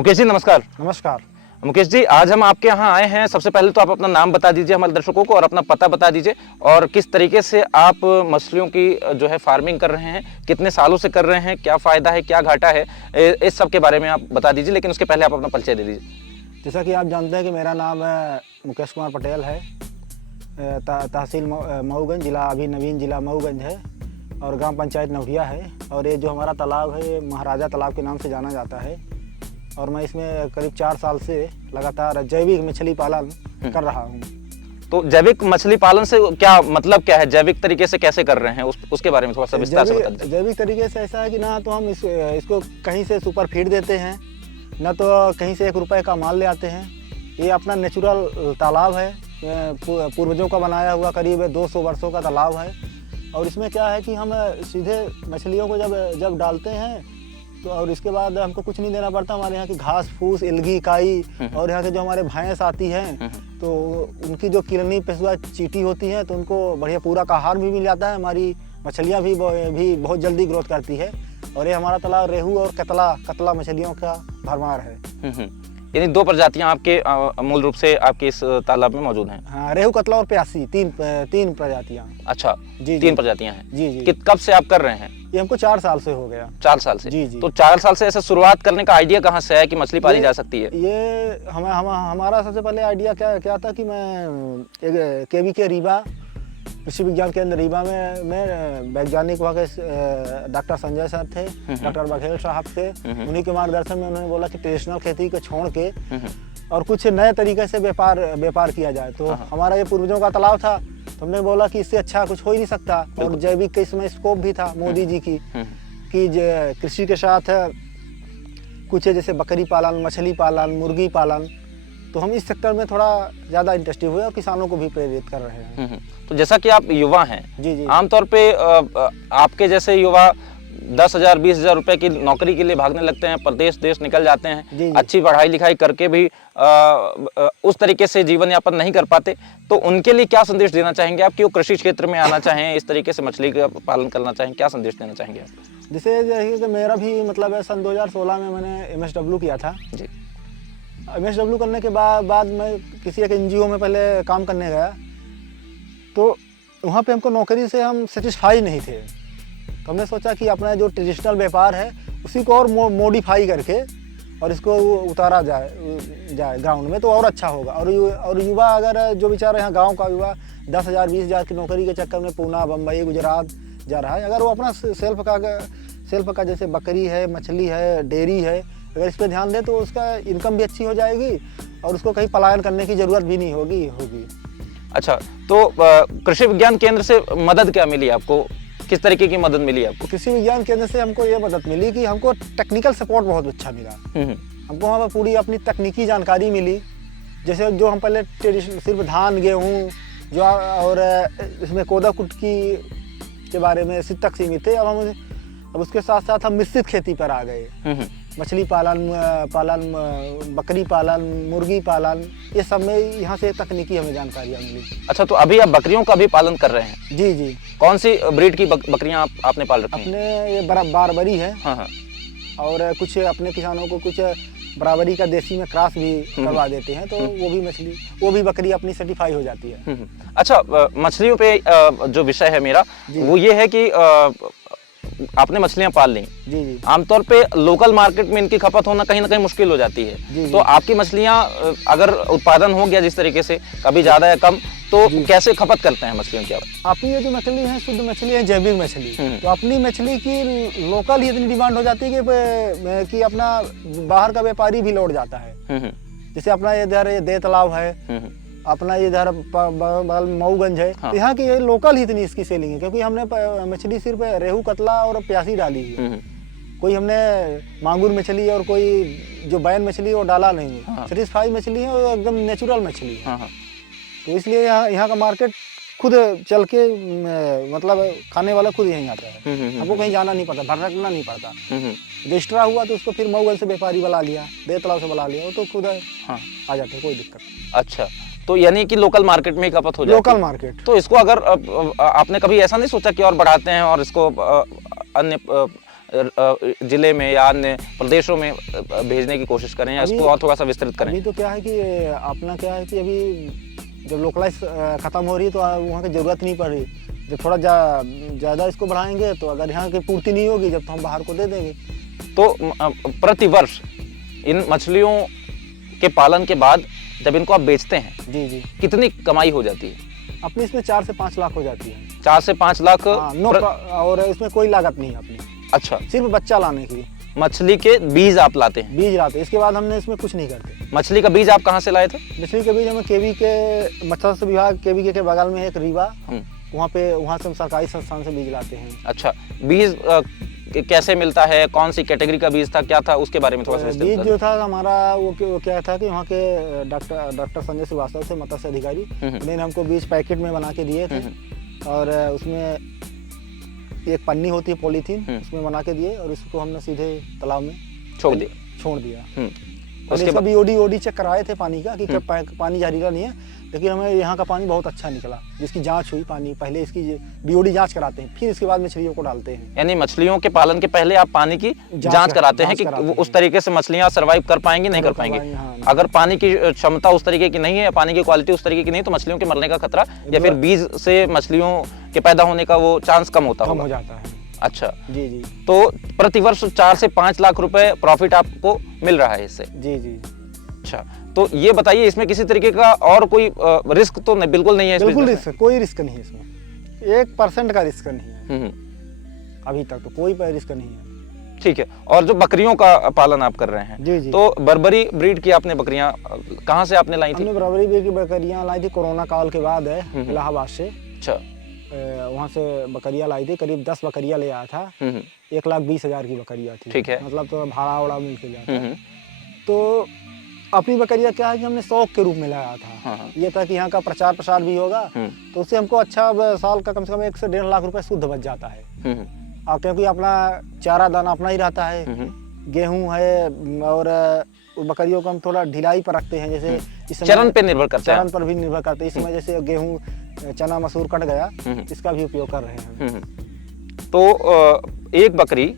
मुकेश जी नमस्कार। नमस्कार। मुकेश जी, आज हम आपके यहाँ आए हैं। सबसे पहले तो आप अपना नाम बता दीजिए हमारे दर्शकों को और अपना पता बता दीजिए और किस तरीके से आप मछलियों की जो है फार्मिंग कर रहे हैं, कितने सालों से कर रहे हैं, क्या फ़ायदा है, क्या घाटा है, इस सब के बारे में आप बता दीजिए। लेकिन उसके पहले आप अपना परिचय दे दीजिए। जैसा कि आप जानते हैं कि मेरा नाम मुकेश कुमार पटेल है। तहसील मऊगंज, जिला अभी नवीन जिला मऊगंज है और ग्राम पंचायत नवहिया है। और ये जो हमारा तालाब है ये महाराजा तालाब के नाम से जाना जाता है और मैं इसमें करीब 4 साल से लगातार जैविक मछली पालन कर रहा हूँ। तो जैविक मछली पालन से क्या मतलब क्या है, जैविक तरीके से कैसे कर रहे हैं, उसके बारे में थोड़ा सा विस्तार से बता दीजिए। जैविक तरीके से ऐसा है कि ना तो हम इसको कहीं से सुपर फीड देते हैं, न तो कहीं से 1 रुपए का माल ले आते हैं। ये अपना नेचुरल तालाब है, पूर्वजों का बनाया हुआ करीब 200 वर्षों का तालाब है। और इसमें क्या है कि हम सीधे मछलियों को जब डालते हैं तो और इसके बाद हमको कुछ नहीं देना पड़ता। हमारे यहाँ की घास फूस, एलगी, काई और यहाँ के जो हमारे भैंस आती हैं तो उनकी जो किलनी पेशवा चीटी होती है तो उनको बढ़िया पूरा का आहार भी मिल जाता है। हमारी मछलियाँ भी बहुत जल्दी ग्रोथ करती है। और ये हमारा तालाब रेहू और कतला मछलियों का भरमार है। यानी 2 प्रजातियां आपके मूल रूप से आपके इस तालाब में मौजूद हैं। हाँ, रेहू, कतला और प्यासी, तीन प्रजातियाँ। अच्छा जी, 3 प्रजातियां हैं। जी। कब से आप कर रहे हैं? ये हमको 4 साल से हो गया। 4 साल से? जी। तो 4 साल से ऐसे शुरुआत करने का आइडिया कहाँ से है कि मछली पाली जा सकती है? ये हमारा सबसे पहले आइडिया क्या था कि मैं एक केवी के रीवा कृषि विज्ञान केंद्र रीवा में वैज्ञानिक वहाँ के डॉक्टर संजय सर थे, डॉक्टर बघेल साहब थे। उन्हीं के मार्गदर्शन में उन्होंने बोला कि ट्रेडिशनल खेती को छोड़ के और कुछ नए तरीके से व्यापार किया जाए। तो हमारा ये पूर्वजों का तालाब था तो हमने बोला कि इससे अच्छा कुछ हो ही नहीं सकता। और जैविक का इसमें स्कोप भी था मोदी जी की कि कृषि के साथ कुछ जैसे बकरी पालन, मछली पालन, मुर्गी पालन, तो हम इस सेक्टर में थोड़ा ज़्यादा इंटरेस्टेड हुए और किसानों को भी प्रेरित कर रहे हैं। तो जैसा कि आप युवा हैं, जी। आमतौर पे आपके जैसे युवा 10,000 20,000 रुपए की नौकरी के लिए भागने लगते हैं, प्रदेश देश निकल जाते हैं। जी। अच्छी पढ़ाई लिखाई करके भी उस तरीके से जीवन यापन नहीं कर पाते। तो उनके लिए क्या संदेश देना चाहेंगे आप कि वो कृषि क्षेत्र में आना चाहें, इस तरीके से मछली का पालन करना चाहें, क्या संदेश देना चाहेंगे आप? जैसे मेरा भी मतलब है, सन 2016 में मैंने MSW किया था। जी। MSW करने के बाद मैं किसी एक NGO में पहले काम करने गया तो वहाँ पे हमको नौकरी से हम सेटिस्फाई नहीं थे। तो हमने सोचा कि अपना जो ट्रेडिशनल व्यापार है उसी को और मॉडिफाई करके और इसको उतारा जाए ग्राउंड में तो और अच्छा होगा। और युवा अगर जो बेचारा यहाँ गांव का युवा 10,000 20,000 की नौकरी के चक्कर में पूना, बम्बई, गुजरात जा रहा है, अगर वो अपना सेल्फ का जैसे बकरी है, मछली है, डेयरी है, अगर इस पर ध्यान दें तो उसका इनकम भी अच्छी हो जाएगी और उसको कहीं पलायन करने की ज़रूरत भी नहीं होगी। अच्छा, तो कृषि विज्ञान केंद्र से मदद क्या मिली आपको, किस तरीके की मदद मिली आपको? कृषि विज्ञान केंद्र से हमको ये मदद मिली कि हमको टेक्निकल सपोर्ट बहुत अच्छा मिला। हमको वहाँ पर पूरी अपनी तकनीकी जानकारी मिली। जैसे जो हम पहले ट्रेडिशनल सिर्फ धान, गेहूँ जो और इसमें कोदा कुटकी के बारे में तक सीमित थे, अब उसके साथ साथ हम मिश्रित खेती पर आ गए। मछली पालन, बकरी पालन, मुर्गी पालन, ये सब में यहाँ से तकनीकी हमें जानकारियाँ मिली। अच्छा, तो अभी आप बकरियों का भी पालन कर रहे हैं? जी। कौन सी ब्रीड की बकरियां आपने पाल रखी हैं? अपने ये बारबरी है। हाँ। और कुछ अपने किसानों को कुछ बराबरी का देसी में क्रॉस भी करवा देते हैं तो वो भी बकरी अपनी सर्टिफाई हो जाती है। अच्छा, मछलियों पे जो विषय है मेरा वो ये है कि आपने मछलियां पाल ली। जी। आमतौर पे लोकल मार्केट में इनकी खपत होना कहीं ना कहीं मुश्किल हो जाती है। जी। तो आपकी मछलियां अगर उत्पादन हो गया जिस तरीके से, कभी ज्यादा या कम, तो कैसे खपत करते हैं मछलियों की? अपनी ये जो मछली है शुद्ध मछली है, जैविक मछली, तो अपनी मछली की लोकल ही इतनी डिमांड हो जाती है कि अपना बाहर का व्यापारी भी लौट जाता है। जैसे अपना इधर दे तालाब है, अपना इधर बगल मऊगंज है। हाँ। तो यहाँ की ये लोकल ही इतनी इसकी सेलिंग है क्योंकि हमने मछली सिर्फ रेहू, कतला और प्यासी डाली है। कोई हमने मांगुर मछली और कोई जो बैन मछली वो डाला नहीं है। हाँ। सेटिस्फाई मछली है और एकदम नेचुरल मछली है। हाँ। तो इसलिए यहाँ का मार्केट खुद चल के मतलब खाने वाला खुद यहीं आता है। हमको कहीं जाना नहीं पड़ता, भटकना नहीं पड़ता। रजिस्ट्रा हुआ तो उसको फिर मऊगंज से व्यापारी बुला लिया, दे तालाब से बुला लिया, वो तो खुद आ जाते हैं, कोई दिक्कत नहीं। अच्छा, तो यानी कि लोकल मार्केट में खपत हो जाती है। Local market. तो इसको अगर आपने कभी ऐसा नहीं सोचा कि और बढ़ाते हैं और इसको अन्य जिले में या अन्य प्रदेशों में भेजने की कोशिश करें, या इसको और थोड़ा सा विस्तृत करें? अभी तो क्या है कि अपना क्या है कि अभी जब लोकलाइज खत्म हो रही है तो वहाँ की ज़रूरत नहीं पड़ रही। जब थोड़ा ज़्यादा इसको बढ़ाएंगे तो अगर यहाँ की पूर्ति नहीं होगी जब तो हम बाहर को दे देंगे। तो प्रतिवर्ष इन मछलियों के पालन के बाद जब इनको आप बेचते हैं, जी जी, कितनी कमाई हो जाती है? अपनी इसमें 4 से 5 लाख हो जाती है। 4 से 5 लाख? और इसमें कोई लागत नहीं है अपनी। अच्छा, सिर्फ बच्चा लाने की। मछली के बीज आप लाते हैं? बीज लाते हैं, इसके बाद हमने इसमें कुछ नहीं करते। मछली का बीज आप कहाँ से लाए थे? मछली के बीज हमें केवी के मत्स्य विभाग केवी के बगल में एक रीवा, वहाँ से हम सरकारी संस्थान से बीज लाते हैं। अच्छा, बीज कैसे मिलता है? कौन सी कैटेगरी का बीज था, क्या था, उसके बारे में थोड़ा सा विस्तार बीज जो था हमारा वो क्या था कि वहाँ के डॉक्टर संजय श्रीवास्तव थे, मत्स्य अधिकारी, उन्होंने हमको बीज पैकेट में बना के दिए थे और उसमें एक पन्नी होती है पॉलीथीन, उसमें बना के दिए और इसको हमने सीधे तालाब में छोड़ दिया। और इसका बीओडी चेक कराए थे पानी का कि पानी जहरीला नहीं है, लेकिन हमें यहाँ का पानी बहुत अच्छा निकला, जिसकी जांच हुई पानी। पहले इसकी बीओडी जांच कराते हैं, फिर इसके बाद मछलियों को डालते हैं। यानी मछलियों के पालन के पहले आप पानी की जांच कराते हैं कि उस तरीके से मछलियां सर्वाइव कर पाएंगी, नहीं कर पाएंगी। अगर पानी की क्षमता उस तरीके की नहीं है, पानी की क्वालिटी उस तरीके की नहीं, तो मछलियों के मरने का खतरा या फिर बीज से मछलियों के पैदा होने का वो चांस कम हो जाता है। अच्छा जी जी। तो प्रतिवर्ष 4 से 5 लाख रुपए प्रॉफिट आपको मिल रहा है इससे? जी जी। अच्छा, तो ये बताइए, इसमें किसी तरीके का और कोई रिस्क तो नहीं, बिल्कुल नहीं है? बिल्कुल रिस्क, कोई रिस्क नहीं है इसमें, 1% का रिस्क नहीं है। अभी तक तो कोई रिस्क नहीं है। ठीक है। और जो बकरियों का पालन आप कर रहे हैं, जी जी, तो बर्बरी ब्रीड की आपने बकरियां कहाँ से आपने लाई थी? हमने बर्बरी ब्रीड की बकरियां लाई थी कोरोना काल के बाद है, इलाहाबाद से। अच्छा, वहाँ से बकरियां लाई थी, करीब 10 बकरियां ले आया था। 1,20,000 की बकरियां थी। ठीक है। मतलब तो भाड़ा वड़ा मिल के जाता। तो अपनी बकरियां क्या है कि हमने शौक के रूप में लगाया था। ये था कि यहाँ का प्रचार प्रसार भी होगा, तो उससे हमको अच्छा साल का कम से कम 1 से 1.5 लाख रुपए शुद्ध बच जाता है। क्योंकि अपना चारा दाना अपना ही रहता है, गेहूं है, और बकरियों को हम थोड़ा ढिलाई पर रखते हैं। जैसे चरण पे निर्भर करते हैं, चरण पर भी निर्भर करते हैं। इस समय जैसे गेहूं, चना, मसूर कट गया, इसका भी उपयोग कर रहे हैं। तो एक बकरी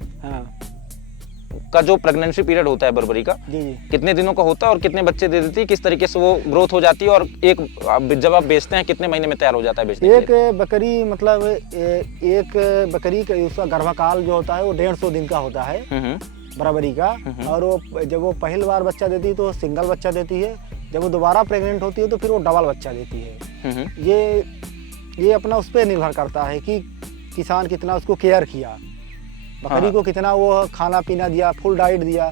का जो प्रेगनेंसी पीरियड होता है बर्बरी का, जी जी, कितने दिनों का होता है और कितने बच्चे दे देती है, किस तरीके से वो ग्रोथ हो जाती है, और जब आप बेचते हैं कितने महीने में तैयार हो जाता है बेचने के लिए? एक बकरी मतलब एक बकरी का उसका गर्भकाल जो होता है वो 150 दिन का होता है बराबरी का। और वो जब वो पहली बार बच्चा देती है तो सिंगल बच्चा देती है, जब वो दोबारा प्रेग्नेंट होती है तो फिर वो डबल बच्चा देती है। ये अपना उस पर निर्भर करता है कि किसान कितना उसको केयर किया, बकरी को कितना वो खाना पीना दिया, फुल डाइट दिया।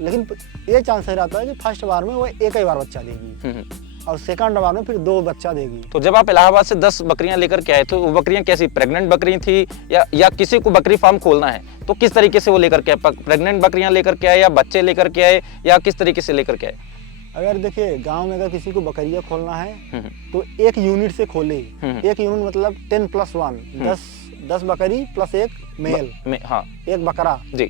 लेकिन ये चांस रहता है कि फर्स्ट बार में वो एक ही बार बच्चा देगी और सेकंड बार में फिर 2 बच्चा देगी। तो जब आप इलाहाबाद से 10 बकरियां लेकर के आए तो वो बकरियां कैसी, प्रेग्नेंट बकरी थी या किसी को बकरी फार्म खोलना है तो किस तरीके से वो लेकर के आए? प्रेग्नेंट बकरियां लेकर के आए या बच्चे लेकर के आए या किस तरीके से लेकर के आए? अगर देखिए गांव में अगर किसी को बकरियां खोलना है तो एक यूनिट से खोले। एक यूनिट मतलब 10+1, 10 बकरी प्लस एक मेल हाँ, एक बकरा जी।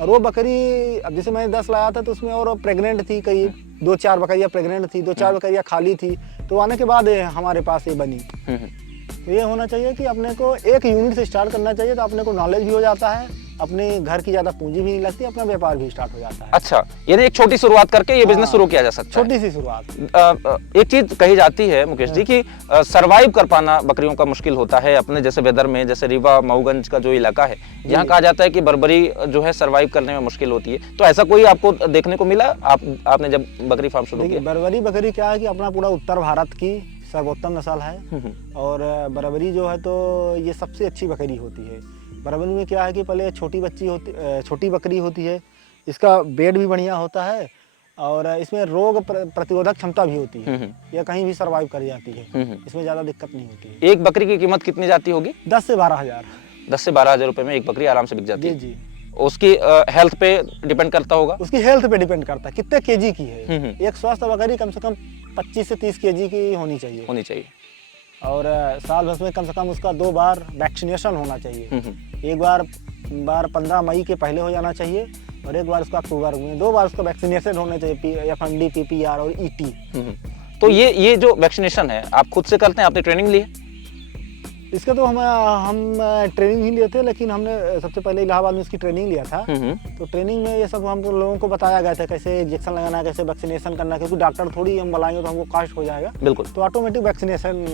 और वो बकरी अब जैसे मैंने 10 लाया था तो उसमें और प्रेग्नेंट थी, कई 2-4 बकरियां प्रेग्नेंट थी, 2-4 बकरियां खाली थी। तो आने के बाद हमारे पास ये बनी। तो ये होना चाहिए कि अपने को एक यूनिट से स्टार्ट करना चाहिए, तो अपने को नॉलेज भी हो जाता है, अपने घर की ज्यादा पूंजी भी नहीं लगती, अपना व्यापार भी स्टार्ट हो जाता है। अच्छा, यानी एक छोटी शुरुआत करके ये बिजनेस शुरू किया जा सकता है। छोटी सी शुरुआत। एक चीज कही जाती है मुकेश जी कि सरवाइव कर पाना बकरियों का मुश्किल होता है अपने जैसे वेदर में, जैसे रीवा मऊगंज का जो इलाका है, यहाँ कहा जाता है कि बर्बरी जो है सरवाइव करने में मुश्किल होती है। तो ऐसा कोई आपको देखने को मिला आपने जब बकरी फार्म शुरू किया? बर्बरी बकरी क्या है कि अपना पूरा उत्तर भारत की सर्वोत्तम नस्ल है। और बर्बरी जो है तो ये सबसे अच्छी बकरी होती है। बर्बरी में क्या है कि पहले छोटी बकरी होती है, इसका वेट भी बढ़िया होता है और इसमें रोग प्रतिरोधक क्षमता भी होती है, यह कहीं भी सर्वाइव कर जाती है, इसमें ज़्यादा दिक्कत नहीं होती है। एक बकरी की कीमत कितनी जाती होगी? 10 से 12 हज़ार। 10 से 12 हज़ार रुपये में एक बकरी आराम से बिक जाती है। जी। उसकी हेल्थ पे डिपेंड करता होगा? उसकी हेल्थ पे डिपेंड करता है कितने केजी की है। एक स्वस्थ बकरी कम से कम 25 से 30 केजी की होनी चाहिए। और साल भर में कम से कम उसका 2 बार वैक्सीनेशन होना चाहिए। एक बार 15 मई के पहले हो जाना चाहिए और एक बार उसका अक्टूबर में, 2 बार उसका वैक्सीनेशन होना चाहिए, FMD, PPR और ET। तो ये जो वैक्सीनेशन है आप खुद से करते हैं, आपने ट्रेनिंग ली है? इसका तो हम ट्रेनिंग ही लिए थे, लेकिन हमने सबसे पहले इलाहाबाद में इसकी ट्रेनिंग लिया था। तो ट्रेनिंग में ये सब हम लोगों को बताया गया था, कैसे इंजेक्शन लगाना है, कैसे वैक्सीनेशन करना है, क्योंकि डॉक्टर थोड़ी हम बुलाएंगे तो हमको कास्ट हो जाएगा, बिल्कुल। तो ऑटोमेटिक वैक्सीनेशन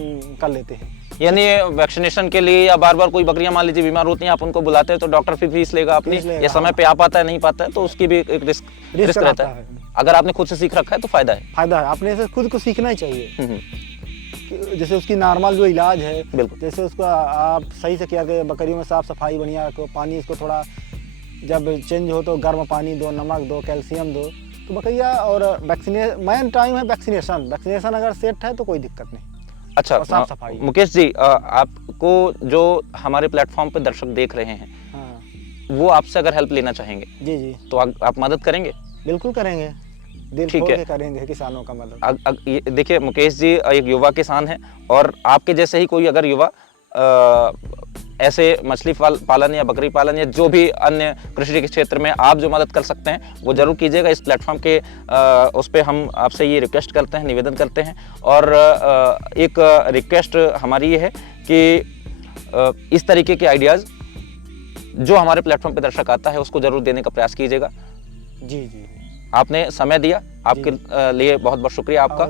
कर लेते हैं। यानी वैक्सीनेशन के लिए या बार बार कोई बकरियां मान लीजिए बीमार होती हैं, आप उनको बुलाते हैं तो डॉक्टर फिर फीस लेगा अपनी, या समय पे आ पाता है नहीं पाता है तो उसकी भी एक रिस्क रहता है। अगर आपने खुद से सीख रखा है तो फायदा है। फायदा है, अपने से खुद को सीखना ही चाहिए। जैसे उसकी नॉर्मल जो इलाज है, बिल्कुल, जैसे उसको आप सही से किया कि बकरियों में साफ सफाई बढ़िया रखो, पानी इसको थोड़ा जब चेंज हो तो गर्म पानी दो, नमक दो, कैल्शियम दो, तो बकरिया। और मेन टाइम है वैक्सीनेशन अगर सेट है तो कोई दिक्कत नहीं। अच्छा, साफ सफाई। मुकेश जी, आपको जो हमारे प्लेटफॉर्म पे दर्शक देख रहे हैं, हाँ, वो आपसे अगर हेल्प लेना चाहेंगे जी तो आप मदद करेंगे? बिल्कुल करेंगे, दिल ठीक खोल है। के करेंगे किसानों का मदद। देखिए मुकेश जी एक युवा किसान हैं, और आपके जैसे ही कोई अगर युवा ऐसे मछली पालन या बकरी पालन या जो भी अन्य कृषि के क्षेत्र में आप जो मदद कर सकते हैं वो जरूर कीजिएगा। इस प्लेटफॉर्म के उस पर हम आपसे ये रिक्वेस्ट करते हैं, निवेदन करते हैं। और एक रिक्वेस्ट हमारी ये है कि इस तरीके के आइडियाज़ जो हमारे प्लेटफॉर्म पे दर्शक आता है उसको जरूर देने का प्रयास कीजिएगा। जी। आपने समय दिया, आपके लिए बहुत बहुत शुक्रिया आपका।